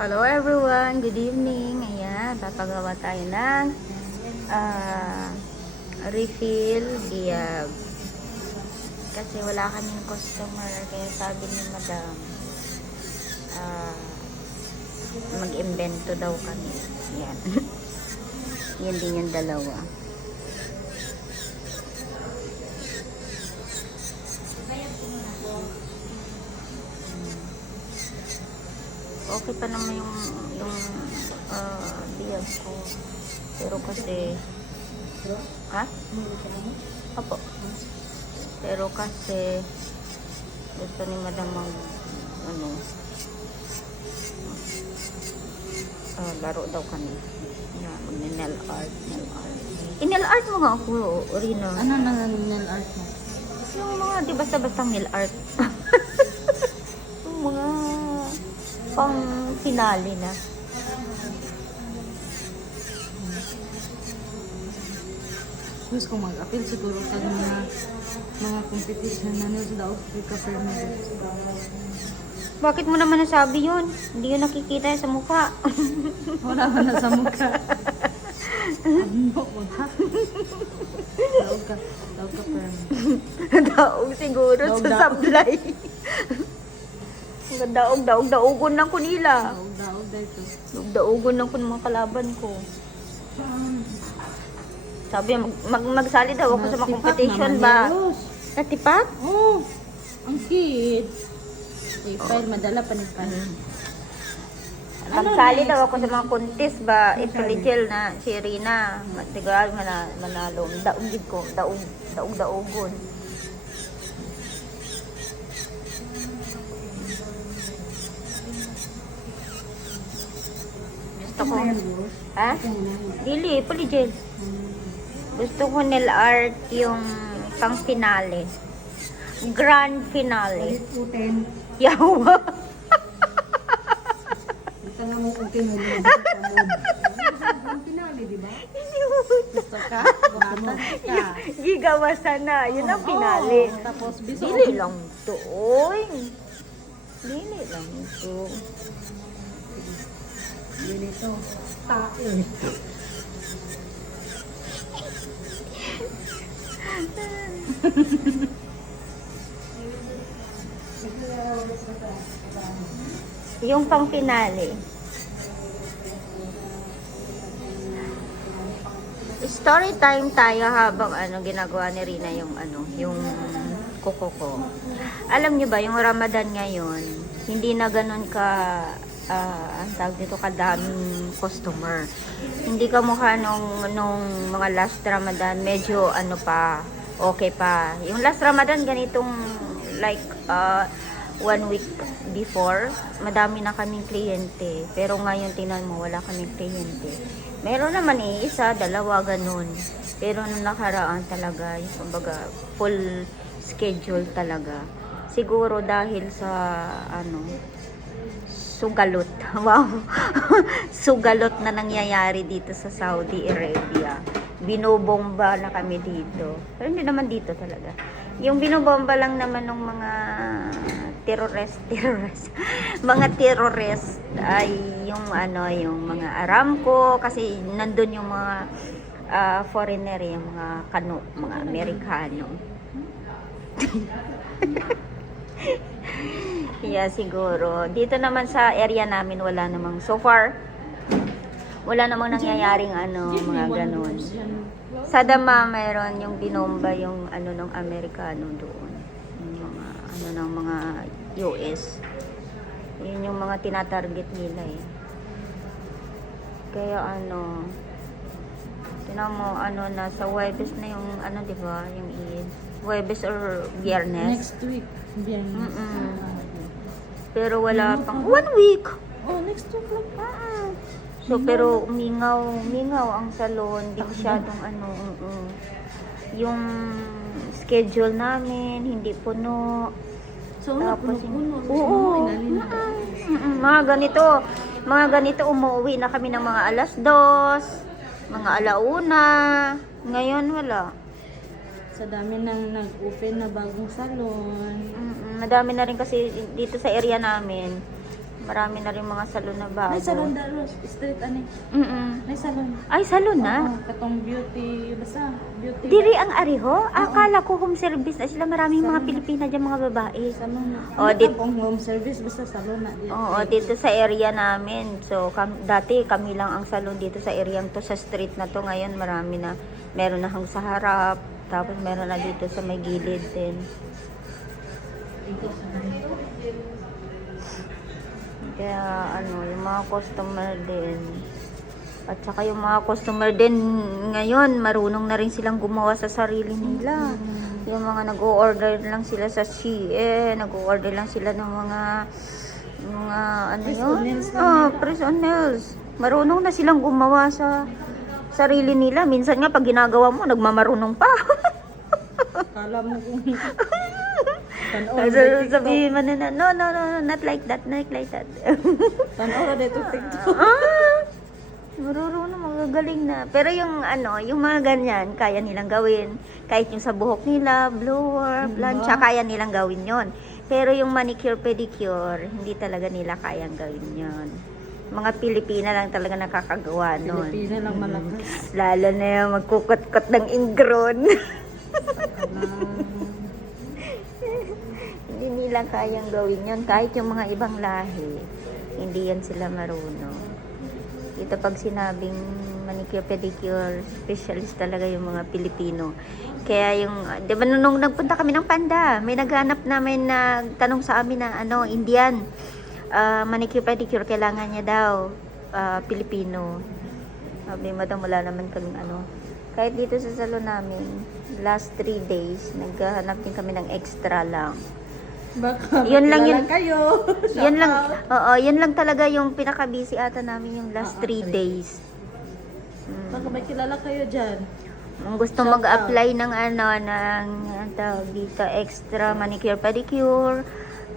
Hello everyone, good evening. Ayan, papagawa tayo ng refill biyag. Kasi wala kaming customer, kaya sabi ni madam, mag-invento daw kami. Ayan. Yan din yung dalawa. Okay pa naman yung biyag ko. Pero kasi Apo. Pero kasi gusto ni madam mag laro daw kami. Yan, mag-nail art. In-nail art mo nga ako, Rina. Ano na nail art mo? Yung mga, di basta-basta nail art. Yung mga pang finale na. Gusto ko mag-appeal siguro sa mga competition na nila daw Africa Permanent. Bakit mo naman nasabi yun? Hindi yun nakikita sa mukha. Wala ba na sa mukha? Ano mo ha? Daog ka permanent. Daog siguro sa sablay. Daog-ugon lang ko nila. Daog dito. Daog-ugon lang ko ng mga kalaban ko. Sabi, magsali daw ako sa mga competition ba? Natipak? Oh, ang cute. File, madala pa ni File. Magsali daw ako sa mga contest ba? Ipilitil na si Rina. Matigal, manalo. Daog ko. Daog-daogon. Gusto ko. Ha? Dili, ipilitil. Gusto ko nail art yung pang finale. Grand finale. Putin. Yawa. Ito nga mo kung tinuli. Ang pinali, di ba? Hindi mo. Gusto ka? Bukatan ka. Gigawasan na. Yun ang finale. Oo, tapos biso. Dili lang to. Oy. Dili lang to. Dili to. Tae. Yung pang finale. Story time tayo habang ginagawa ni Rina yung yung kuko ko. Alam niyo ba yung Ramadan ngayon, hindi na ganun ka ang tawag dito kadaming customer. Hindi ka mukha nung mga last Ramadan, medyo okay pa. Yung last Ramadan ganitong like 1 week before, madami na kaming kliyente. Pero ngayon tingnan mo, wala kaming kliyente. Meron naman isa, dalawa, ganun. Pero nung nakaraan talaga, yung kumbaga, full schedule talaga. Siguro dahil sa, sugalot. Wow! Sugalot na nangyayari dito sa Saudi Arabia. Binobomba na kami dito. Pero hindi naman dito talaga. Yung binobomba lang naman ng mga terrorist mga terrorist ay yung yung mga Aramco, kasi nandun yung mga foreigner, yung mga mga Amerikano. Yeah, siguro dito naman sa area namin wala namang so far wala namang nangyayaring mga ganun. Sa Dama mayroon yung binomba yung ng Amerikano doon. Yung mga ng mga US. Yun yung mga tinatarget nila eh. Kaya tinan mo nasa Huwebes na yung di ba, yung Eid. Huwebes or Biyernes. Next week. Biyernes. Pero wala pang 1 week. Oh, next week lang. So, pero umingaw ang salon, di masyadong yung schedule namin, hindi puno. So, Tapos, puno-puno. oo. Mga ganito umuwi na kami ng mga 2:00, mga 1:00. Ngayon wala. Sa dami nang nag-open na bagong salon. Madami na rin kasi dito sa area namin. Marami na rin mga salon na bago. May salon dalo, street ani. May salon. Ay, salon na? Oo, katong beauty, basta beauty. Diri ang ariho? Akala ko home service na sila. Maraming mga Pilipina dyan, mga babae. Salon na. Oh, Ano pong home service, basta salon na. Oo, dito sa area namin. So, dati kami lang ang salon dito sa area to, sa street na to. Ngayon, marami na. Meron na hang sa harap. Tapos, meron na dito sa may gilid din. Kaya, yung mga customer din. At saka yung mga customer din ngayon, marunong na rin silang gumawa sa sarili nila. Yung mga nag-o-order lang sila sa Shein, nag-o-order lang sila ng mga Press on nails lang press on nails. Marunong na silang gumawa sa sarili nila. Minsan nga pag ginagawa mo, nagmamarunong pa. Kala mo kung... Sabihin mo na, no, not like that, not like that. Tanaw dito TikTok. Marunong, magagaling na. Pero yung yung mga ganyan, kaya nilang gawin. Kahit yung sa buhok nila, blower, plancha, kaya nilang gawin yon. Pero yung manicure, pedicure, hindi talaga nila kayang gawin yon. Mga Pilipina lang talaga nakakagawa nun. Pilipina lang malakas. Lalo na yung magkukot-kot ng ingron. Hindi nila kayang gawin yon. Kahit yung mga ibang lahi, hindi yan sila marunong. Ito pag sinabing manicure, pedicure, specialist talaga yung mga Pilipino. Kaya yung, di ba nung nagpunta kami ng Panda, may naghanap namin na tanong sa amin na Indian. Manicure, pedicure, kailangan niya daw Pilipino. Sabi, madam, wala naman kaming Kahit dito sa salon namin, last 3 days, naghahanap din kami ng extra lang. Baka Yun lang yun. kayo. Yun lang, yun lang talaga yung pinaka-busy ata namin yung last 3 days. Baka may kilala kayo dyan. Kung gusto Shout mag-apply ng tawag dito, extra manicure, pedicure,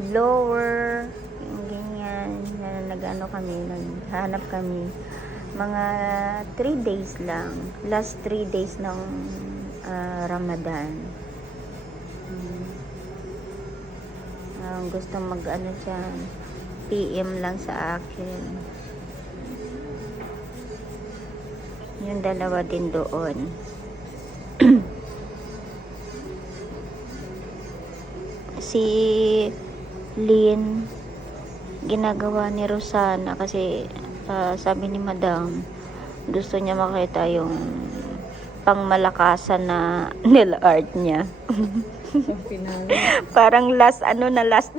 blower, yung ganyan, naghanap kami. Mga 3 days lang. Last 3 days ng Ramadan. Gusto dyan, PM lang sa akin. Yung dalawa din doon. Si Lynn, ginagawa ni Rosana kasi sabi ni Madam, gusto niya makita yung pangmalakasan na nail art niya. Parang last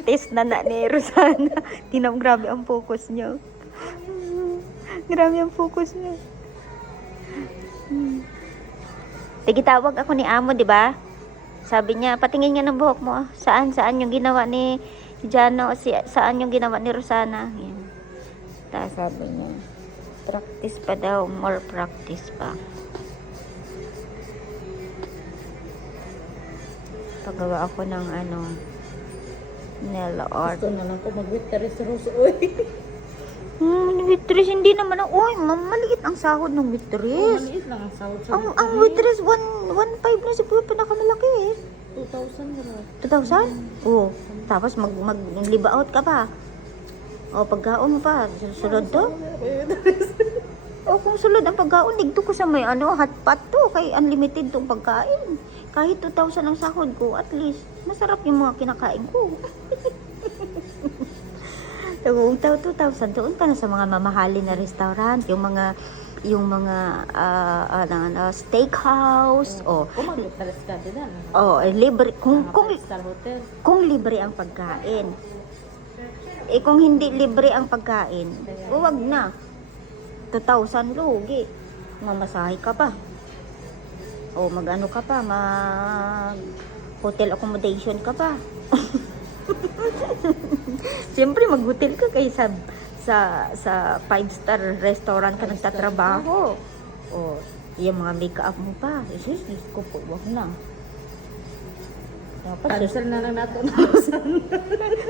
test na ni Rosana. Tinam, grabe ang focus niya. Grabe ang focus niya. Tigitawag ako ni Amo, di ba? Sabi niya, patingin nga ng buhok mo. Saan yung ginawa ni Jano? Saan yung ginawa ni Rosana? Yan. Tapos sabi niya, practice pa daw. More practice pa. Pagawa ako ng nail art. Gusto na lang ko mag-witness Rose. Uy. Waitress, hindi naman maliit ang sahod ng waitress. Maliit lang ang sahod sa Ang waitress, 1.5 na siguro pinakamalaki eh. 2,000 gano'n. 2,000? Oo. Tapos mag-liba out ka pa. O, pagkaon mo pa. Sunod to? O, kung sulod ang pagkaon, digto ko sa may hotpot to. Kay unlimited tong pagkain. Kahit 2,000 ang sahod ko, at least, masarap yung mga kinakain ko. So, kung 2,000, doon ka na sa mga mamahalin na restaurant, yung mga steakhouse, Kung mag-witness ka din na. libre, Star Hotel. kung libre ang pagkain. Kung hindi libre ang pagkain, huwag na. 2,000 lugi. Mamasahe ka pa. O mag-ano ka pa, hotel accommodation ka pa. Siyempre mag-hotel ka kaysa sa 5-star restaurant ka nagtatrabaho. O yung mga make-up mo pa. Diyos ko po, wag na. Cancel na lang nato.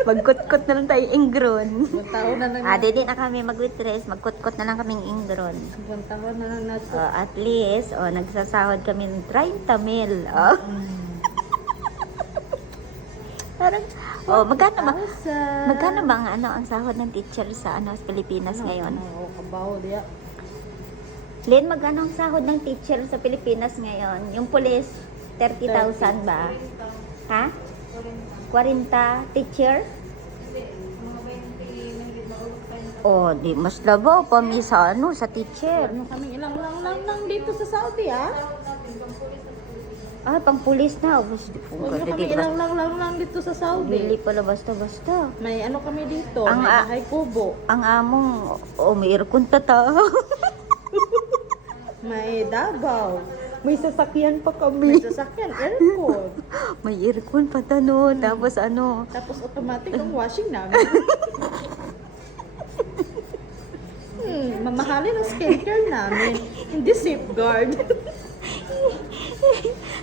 Magkot-kot na lang tayo ingron. Magtaon na lang. Dili na kami mag-waitress, magkot-kot na lang kaming ingron. Magtaon na lang nato. At least, nagsasahod kami ng 30 mil. Parang, Oh, magkano ba? 4,000. Magkano ba ang ang sahod ng teacher sa sa Pilipinas ngayon? Oo, kabaw diya. Len, magkano ang sahod ng teacher sa Pilipinas ngayon? Yung police, 30,000 ba? Ha? 40 teacher? Oh, di mas labaw pa mi sa sa teacher. Ano kami ilang lang dito sa Saudi Ah, pang pulis na. Ubus di po. Huwag nyo kami ilang lang dito sa Saudi. Dili pala basta-basta. May ano kami dito, Ang may bahay kubo. Ang among, may aircon tata. May Davao. May sasakyan pa May kami. sasakyan, aircon. May aircon pa tano. Tapos Tapos automatic ang washing namin. Mamahalin ang skincare namin. Hindi safeguard.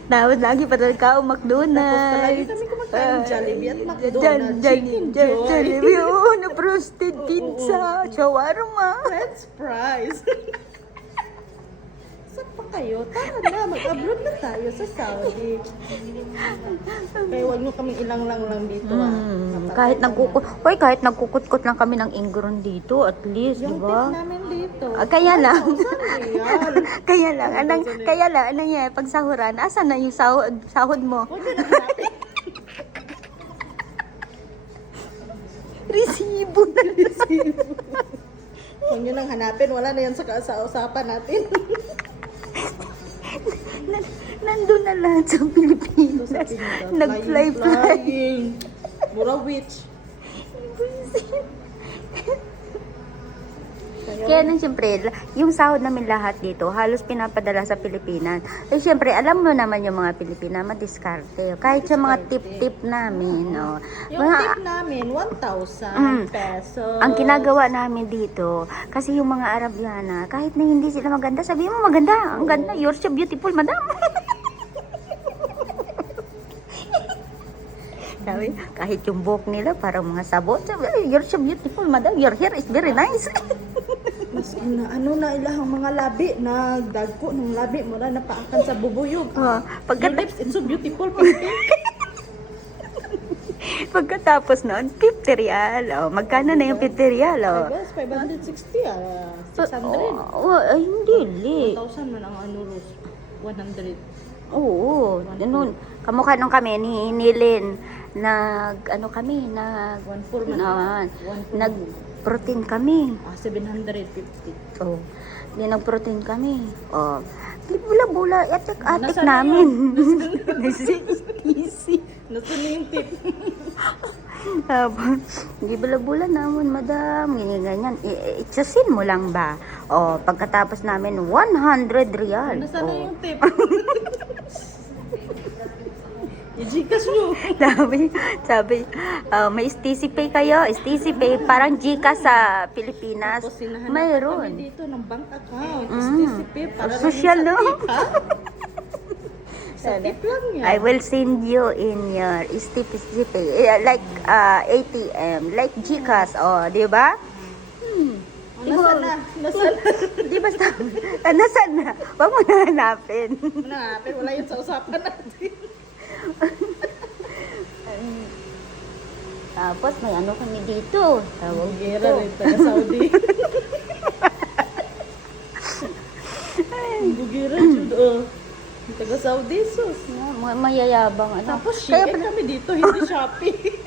Tapos lagi pa talaga Tapos palagi McDonald's. kami kumakain ng Jollibee at McDonald's. Chicken Joy. Jollibee, oo, na roasted pizza, shawarma. French fries. Saan pa kayo? Tara na, mag-abroad na tayo sa Saudi. Kaya huwag nyo kaming ilang lang dito Kahit kahit nagkukut-kut lang kami ng ingron dito, at least, di Yung ba? tip namin dito. Kaya lang. 1,000 real. kaya lang, ano yan, pag sahuran, asan na yung sahod mo? Huwag nyo na hanapin. Resibo na. Huwag nyo nang hanapin. Wala na yan sa usapan natin. Nandun na lahat sa Pilipinas. Nag-fly. Flying. Mura witch. Kaya nang siyempre, yung sahod namin lahat dito, halos pinapadala sa Pilipinas. Eh siyempre, alam mo naman yung mga Pilipina, madiskarte. Kahit sa mga tip-tip namin, no. Yung tip namin, 1,000 pesos. Ang ginagawa namin dito, kasi yung mga Arabiana, kahit na hindi sila maganda, sabihin mo maganda, ang ganda, you're so beautiful, madam. Sabi, kahit yung buhok nila, parang mga sabot, sabi, you're so beautiful, madam, your hair is very nice. Mas ano na ilahang mga labi, nagdagko ng labi mo na napaakan sa bubuyog. Your lips, it's so beautiful. Pagkatapos noon, 50 real. Oh, magkano na yung 50 real? Oh. I guess 560, 600. Ay, hindi, li. 1,000 man ang ano, Rose. 100. Oo, ganun. Kamukha nung kami ni Nilin, nag-protein kami. 750. Oh, nag-protein kami. Oh, bula-bula, atik Nasaan namin. Easy. Nasaan na yung tip? Hindi bula-bula naman, madam. Ganyan. Itsasin mo lang ba? Oh, pagkatapos namin, 100 real. Nasaan na Oh. yung tip? I-Gcash mo. Sabi, may STC Pay kayo? STC Pay, parang Gcash sa Pilipinas. Tapos sinahanap kami Mayroon. dito ng bank account. STCP para lang Social, sa no? tip, ha? Sa tip lang yan. I will send you in your STC Pay. Like ATM, like Gcash, oh, di ba? Nasaan na? Nasaan na? Di ba nasaan na? Huwag mo na hanapin. Hanapin, wala yun sa usapan natin. Tapos may ano kami dito. Tawag Gera dito. rin, taga Saudi. Bugira, Jude. Taga Saudi, sus. Mayayabang. Ano. Tapos Shein kami dito, hindi Shopee.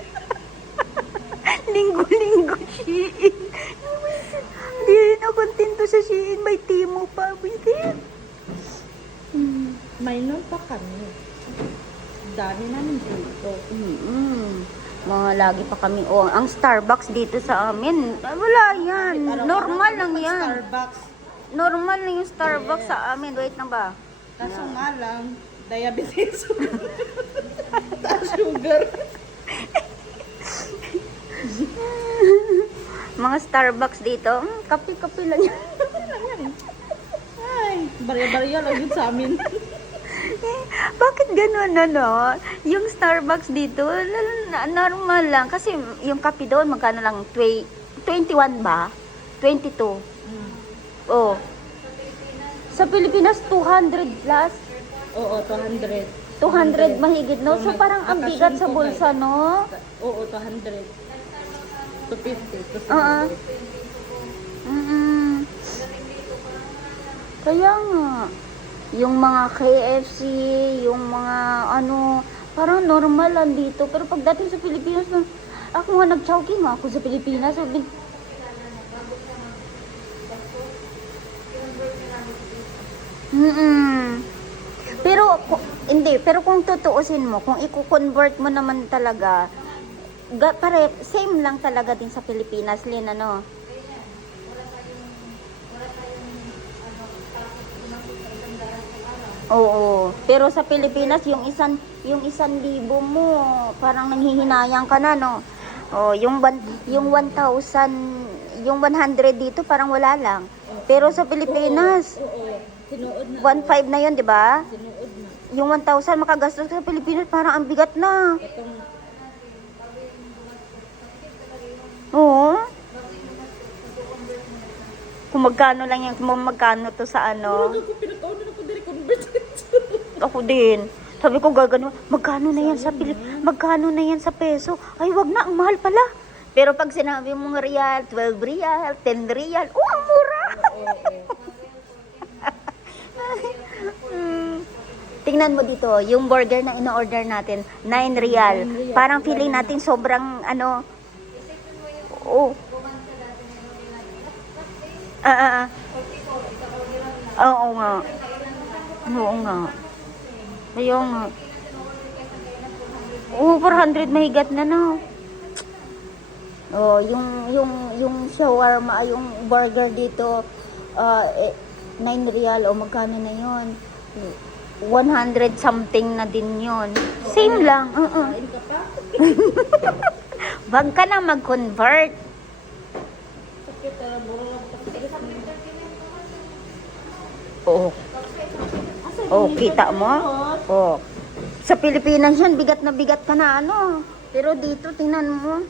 Linggo-linggo Shein. Hindi rin ako kontento sa Shein. May timo pa. May nun pa kami. Dami namin dito. Mga lagi pa kami. Oh, ang Starbucks dito sa amin. Wala yan. Normal lang yan. Starbucks. Normal lang yung Starbucks sa amin. Wait na ba? Kaso nga lang, diabetes. Taas sugar. Mga Starbucks dito. Kape-kape lang yan. Ay, barya-barya lang yun sa amin. Bakit ganun, ano? Yung Starbucks dito, normal lang. Kasi yung kape doon, magkano lang? 21 ba? 22. Oh. Sa Pilipinas, 200 plus. Oo, 200. 200 mahigit, no? So parang ang bigat sa bulsa, no? Oo, 200. 250. Oo. Mm. Kaya nga, yung mga KFC, yung mga ano, parang normal lang dito. Pero pagdating sa Pilipinas, ako nga nag-chowking nga ako sa Pilipinas. Sabi, Pero, hindi, pero kung tutuusin mo, kung i-convert mo naman talaga, same lang talaga din sa Pilipinas, Lin, ano? Oo, pero sa Pilipinas, yung 1,000 mo, parang nanghihinayang ka na, no? Oh, yung 1,000, yung 100 dito, parang wala lang. Pero sa Pilipinas, Oo. Sinuod na. 1,500 na yun, di ba? Sinuod na. Yung 1,000 makagastos ka sa Pilipinas, parang ang bigat na. Itong Oo. Kung magkano lang yan, kung magkano to sa ano. ako pinakauna na ko diri convert. Ako din. Sabi ko gagano, magkano na yan sa magkano na yan sa peso? Ay, wag na, ang mahal pala. Pero pag sinabi mong real, 12 real, 10 real, oh, ang mura. Tingnan mo dito, yung burger na ino-order natin, 9 real. Parang feeling natin sobrang ano. Oh. Oo nga. Oo nga. Ayaw nga. Oo, 400 mahigat na, no. Oh, yung shawarma, yung burger dito, 9 real, o magkano na yun? 100 something na din yun. Same lang. Kain ka pa? Wag ka na mag-convert. Sakit na mura lang pa. Oo. Oh, kita mo? Oh. Sa Pilipinas yan, bigat na bigat ka na ano. Pero dito, tingnan mo.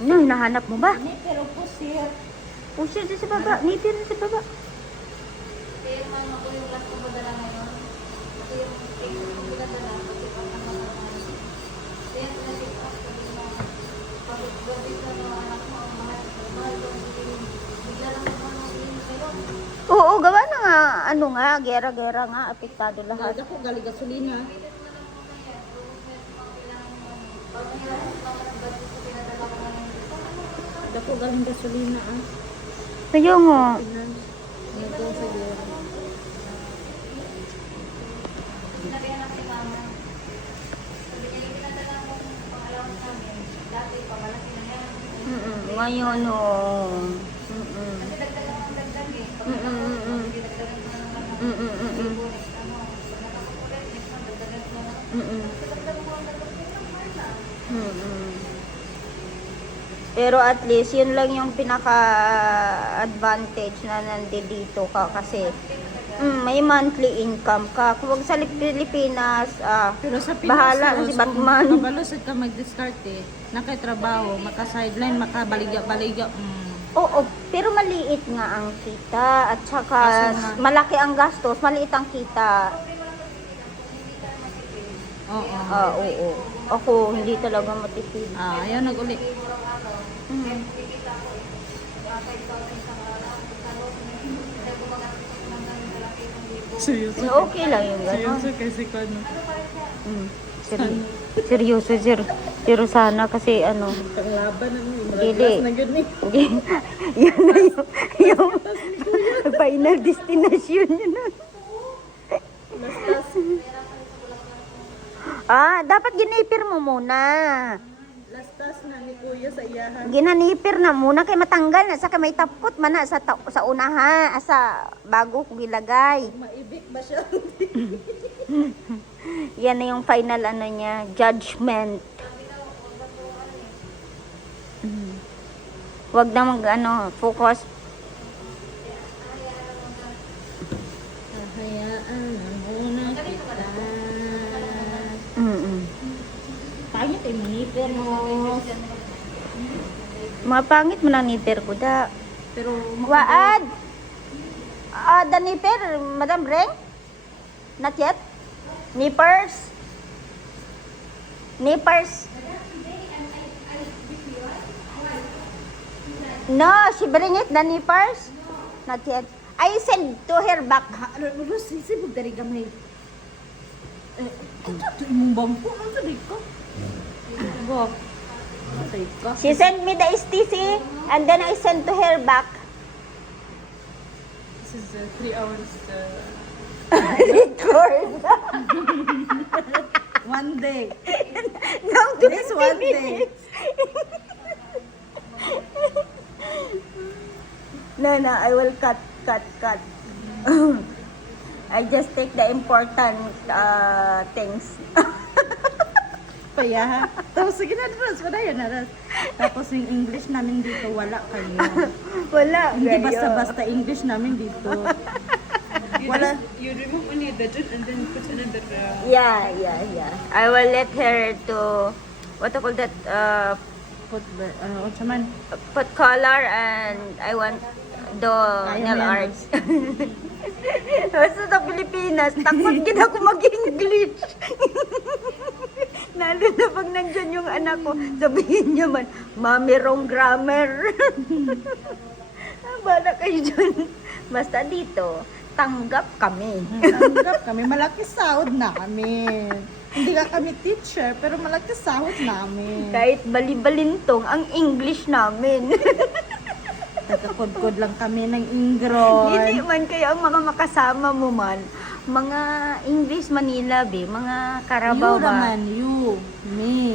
Ano, hinahanap mo ba? Pero po sir. Pusher sa baba. Nipir sa baba. Oo, gawa na nga. Ano nga, gera-gera nga. Apektado lahat. Ako galing gasolina. Dako galing gasolina ah. Kaya nga. Ito sa gera. Ngayon, oh. Pero at least, yun lang yung pinaka-advantage na nandito ka kasi may monthly income ka. Kung sa Pilipinas, Pero sa Pinas, bahala na si Batman. Mabalusad ka mag-discarte, nakatrabaho, maka-sideline, makabaligya-baligya. Oo, pero maliit nga ang kita at saka Kasi nga- malaki ang gastos, maliit ang kita. Oo. Oo. Ako, hindi talaga matipid. Ayaw nag-uli. Seryoso. Okay lang yung gano'n. Kasi kano. Seryoso, pero sana kasi ano, Kalaban na mo. Dili. Na gani. yun na yung final destination yun na. Dapat ginipir mo muna. Lastas na ni Kuya sa iyahan. Ginanipir na muna kay matanggal na saka may tapkot man na sa unaha, sa bago kong ilagay. Maibik ba siya? Yan na yung final ano niya, judgment. Wag na mag focus. Hayaan na muna kita. Pangit ay manipir mo. Mapangit mo na nipir ko da. Pero Waad! Danipir, Madam Reng? Not yet? Nippers? Nippers? No, she bring it, the nippers? Not yet. I send to her back. Rus, sisibog dari gamay. Ito imong bangko. Ano sa ko? Ba? Patay ka. She sent me the STC and then I send to her back. This is 3 hours. Record. 1 day. No, This 1 day. No, I will cut. I just take the important things. Kaya ha? Tapos sige na, Ros. Wala yun, Ros. Tapos yung English namin dito, wala kayo. Wala. Hindi gayo. basta-basta English namin dito. Wala. You remove only the jut and then put another. Yeah. I will let her to, what I call that, Put, what's man? put color and I want the nail mo yan, arts. Sa Pilipinas, takot gid ako mag-English. Lalo na pag nandyan yung anak ko, sabihin niya man, Mami, wrong grammar. Bala kayo dyan. Basta dito, tanggap kami. Tanggap kami. Malaki sahod namin. Hindi ka kami teacher, pero malaki sahod namin. Kahit bali-balintong ang English namin. Nagkakod-kod lang kami ng Ingron. Hindi man kayo ang mga makasama mo man. Mga English Manila, be. Mga Carabao You ba? naman, you, me.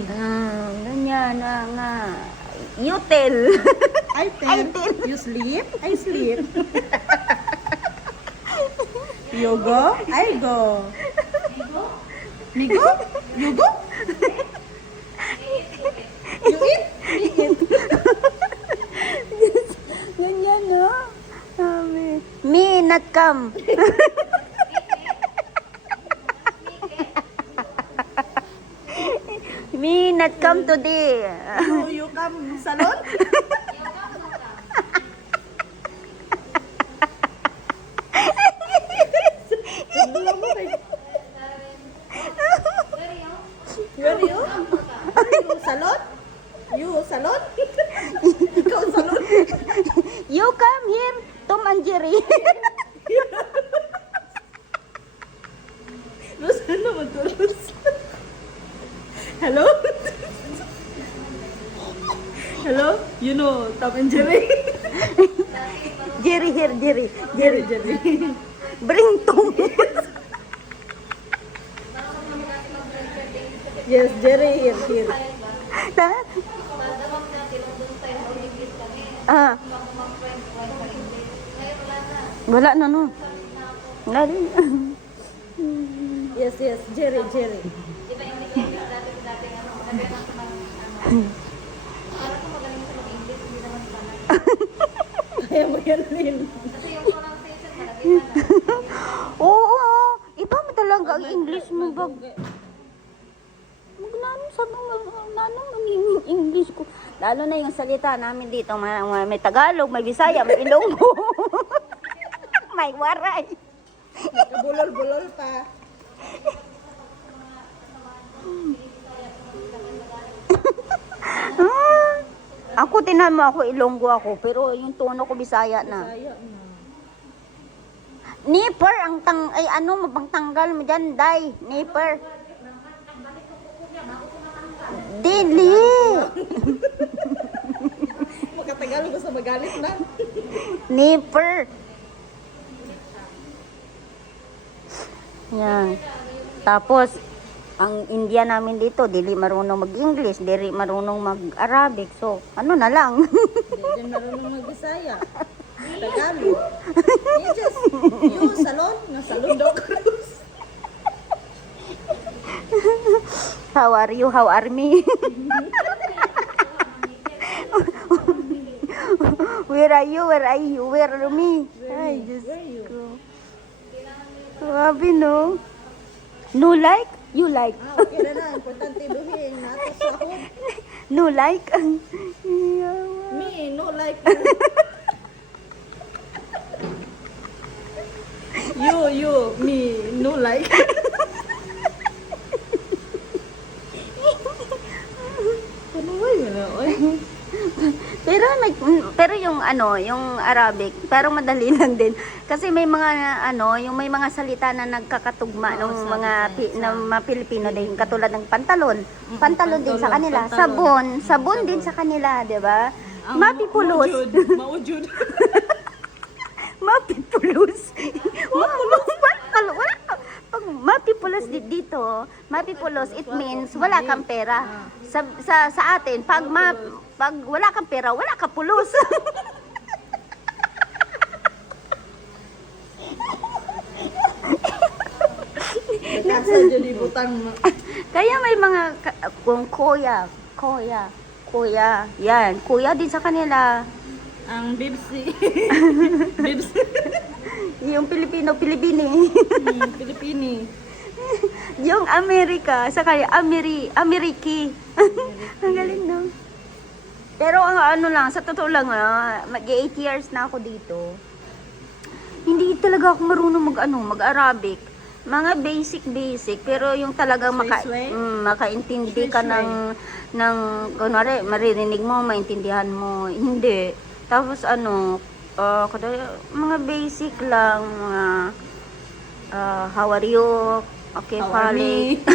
Ganyan na nga. You tell. I tell, you sleep, I sleep. You go, I go. Me go, you go. You eat, me eat. Ganyan, no? Me, not come. Me, not come today. You come salon? Where you? You salon? You salon? Ikaw salon? You come here, Tom and Jerry. Rus, ano ba to, Rus? Hello? Hello? You know Tom and Jerry? Jerry here, Jerry. Jerry, Jerry. Bring Tom. Yes, Jerry here. Wala na, no? Wala din. Yes, Jerry. Kaya mo yan, Lynn. Oo, iba mo talaga ang English mo bag. Magnanong sabi nanong maging English ko. Lalo na yung salita namin dito, may Tagalog, may Bisaya, may Ilonggo. May Waray. Bulol-bulol pa. Ako, tinan mo ako, Ilonggo ako, pero yung tono ko Bisaya na. Kaya na. Nipper, ay ano, mapangtanggal mo dyan, Day. Nipper. Dili. Magkatagalog basta magalit na. Nipper. Yan. Tapos, ang India namin dito, dili marunong mag-English, dili marunong mag-Arabic. So, ano na lang. Hindi din marunong mag-Bisaya. Tagalog. You salon? Nga salon daw ka, Rus. How are you? How are me? Where are you? Where are you? Where are me? Ay, Diyos ko. Grabe, no? No like? You like? Okay na. Importante duhin. Nato sa ako. No like? Me, no like. You, me, no like. Ano ba yun? Oy. Pero yung ano, yung Arabic, pero madali lang din. Kasi may mga ano, yung may mga salita na nagkakatugma ng mga Pilipino din, katulad ng pantalon. Pantalon din sa kanila. Sabon din sa kanila, 'di ba? Mapipulos. Maujud. Mapipulos. Wala. Pag mapipulos dito, mapipulos, it means wala kang pera. Sa atin, pag wala kang pera, wala ka pulos. Nasa jalibutan mo. Kaya may mga kung kuya, yan, kuya din sa kanila. Ang bibsi. Bibsi. Yung Pilipini. Pilipini. Yung Amerika, sa kaya Ameriki. Ang galing no. Pero ang ano lang, sa totoo lang, mag-8 years na ako dito. Hindi talaga ako marunong mag-Arabic. Mga basic, pero yung talagang makaintindi ka ng kunwari, maririnig mo, maintindihan mo. Hindi. Tapos mga basic lang, mga how are you? Okay, falik.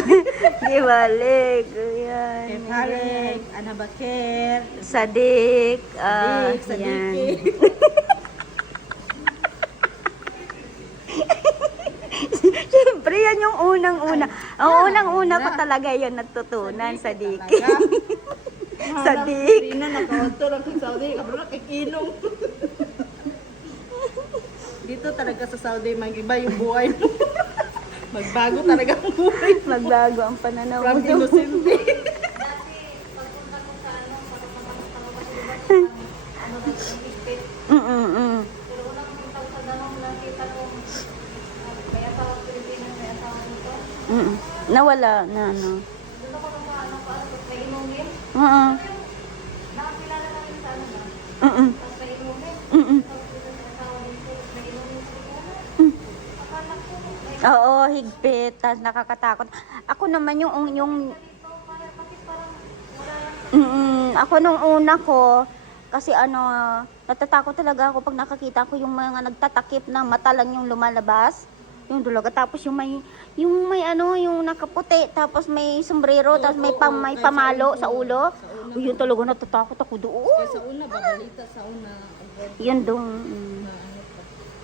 Gibalik. Ayan. Kefalik, Anabakir, Sadik. Yan. Sadiki. Siyempre, yan yung unang-una. Ang unang-una ko talaga yan natutunan, Sadik. Sadik. Hindi na nakaunto lang sa Saudi. Kabro nakikinom. Dito talaga sa Saudi, mag-iba yung buhay mo. Magbago talaga ang buhay. Magbago ang pananaw From mo. Inosente. Nawala na ano. Oo, higpit, tas nakakatakot. Ako naman ako nung una ko, kasi natatakot talaga ako pag nakakita ko yung mga nagtatakip na mata lang yung lumalabas. Yung dulaga, tapos yung nakaputi, tapos may sombrero, tapos may pamalo sa ulo. Yun talaga, natatakot ako doon. Sa una, babalita sa una. Yun doon.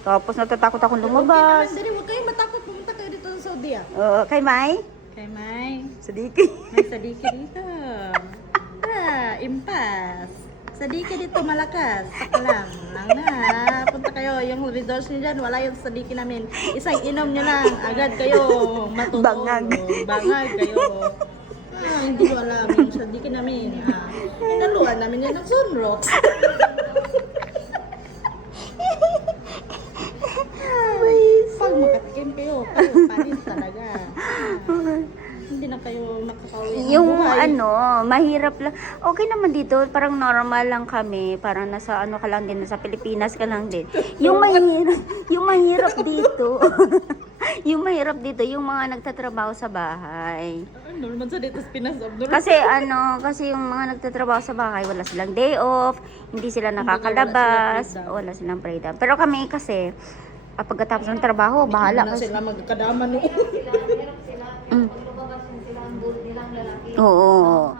Tapos natatakot ako lumabas. Hindi, huwag kayong matakot. Pumunta kayo dito sa Saudi Kay Mai? Kay May. Sadiki. May sadiki dito. Impas. Sadiki dito malakas. Saka lang na. Punta kayo. Yung resorts nyo dyan, wala yung sadiki namin. Isang inom nyo lang. Agad kayo matutulog. Bangag kayo. Hindi wala yung sadiki namin. Inaluan namin yan ng sunrock. Pag makatikim kayo panis talaga. Hindi na kayo makakauwi ng Yung buhay. mahirap lang. Okay naman dito, parang normal lang kami. Parang nasa ka lang din, nasa Pilipinas ka lang din. Yung mahirap dito. Yung mahirap dito, yung mga nagtatrabaho sa bahay. Normal sa dito sa Pinas. Kasi yung mga nagtatrabaho sa bahay, wala silang day off, hindi sila nakakalabas, wala silang freedom. Pero kami kasi, pagkatapos ng trabaho, bahala Na kasi. sila magkadaman no. Oo.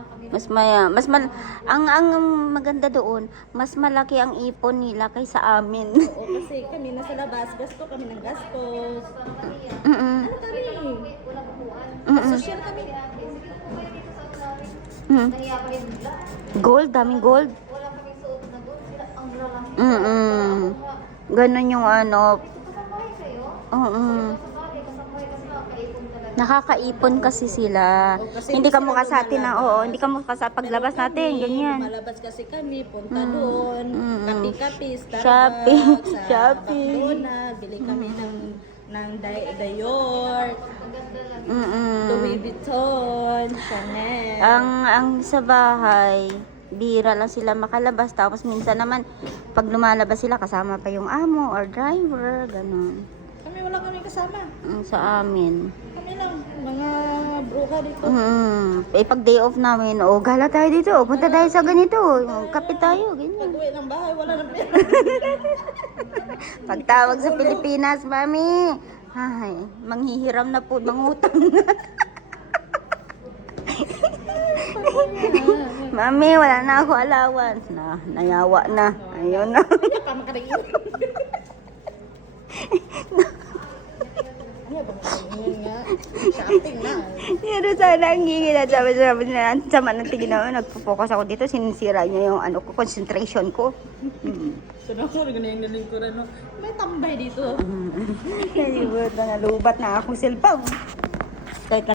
Ang maganda doon, mas malaki ang ipon nila kaysa amin. O kasi kami nasa labas, gasto kami ng gastos. Mm-mm. Ano kami? Mm-mm. Social kami. Mm. Gold, daming gold. Ganon yung nakakaipon kasi sila. Kasi Hindi ka sila mukha sa atin lumalabas. hindi ka mukha sa paglabas natin, ganyan. Malabas kasi kami, punta doon, kapi-kapi, Shopping. Starbucks, sa Shopping. McDonald's, bili kami ng Dior, Louis Vuitton, Chanel. Ang sa bahay, bira lang sila makalabas. Tapos minsan naman, pag lumalabas sila, kasama pa yung amo or driver, ganon. Kami kami, wala kami kasama. Sa amin. Kami lang, mga bruha dito. Pag day off namin, gala tayo dito. Punta tayo sa ganito. Kape tayo, ganyan. Pag-uwi ng bahay, wala nang pera. Pagtawag sa Pilipinas, mami. Ay, manghihiram na po, mangutang na. Mami, wala na ako allowance. Nayawa na. Ayun na. Hindi pa makarayin. Ano ba ngayon nga? Shopping na. Pero sana ang hingi na sabi na sama ng tingin na nagpo-focus ako dito, sinisira niya yung concentration ko. So, naku, ganyan na lingkuran, no? May tambay dito. Nalibot na nalubat na akong cellphone. Kahit